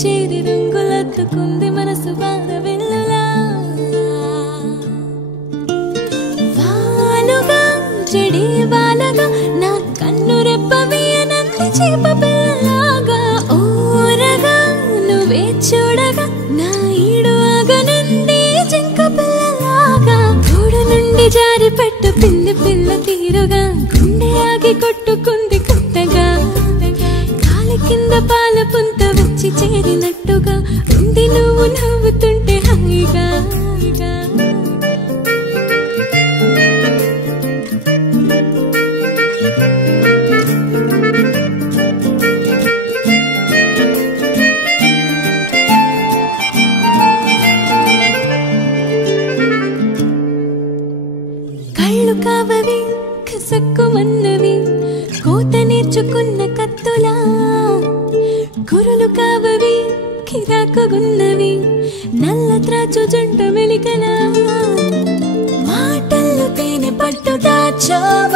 చేరి రంగులద్దుకుంది మనసు వాన వెల్లులా వాలుగా చెడి వాలగా నా కన్ను రెప్పవేయనంది చేప పిల్లలాగా ఓరగా నువ్వే చూడగా నా ఈడు ఆగనంది జింక పిల్లలాగా గూడు నుండి జారి పట్టు పిల్లి పిల్ల తీరుగా గుండె ఆగి కొట్టుకుంది కొత్తగా కాలి కింద పాల పుంత వచ్చి చేరినట్టుగా ఉంది నువ్వు నవ్వుతుంటే హాయిగా కళ్ళు కావవి కసక్కుమన్నవి కోత నేర్చుకున్న కత్తులా కురులు కావవి కిరాకుగున్నవి నల్ల త్రాచు జంట మెలికలా మాటల్లో తేనె పట్టు దాచావ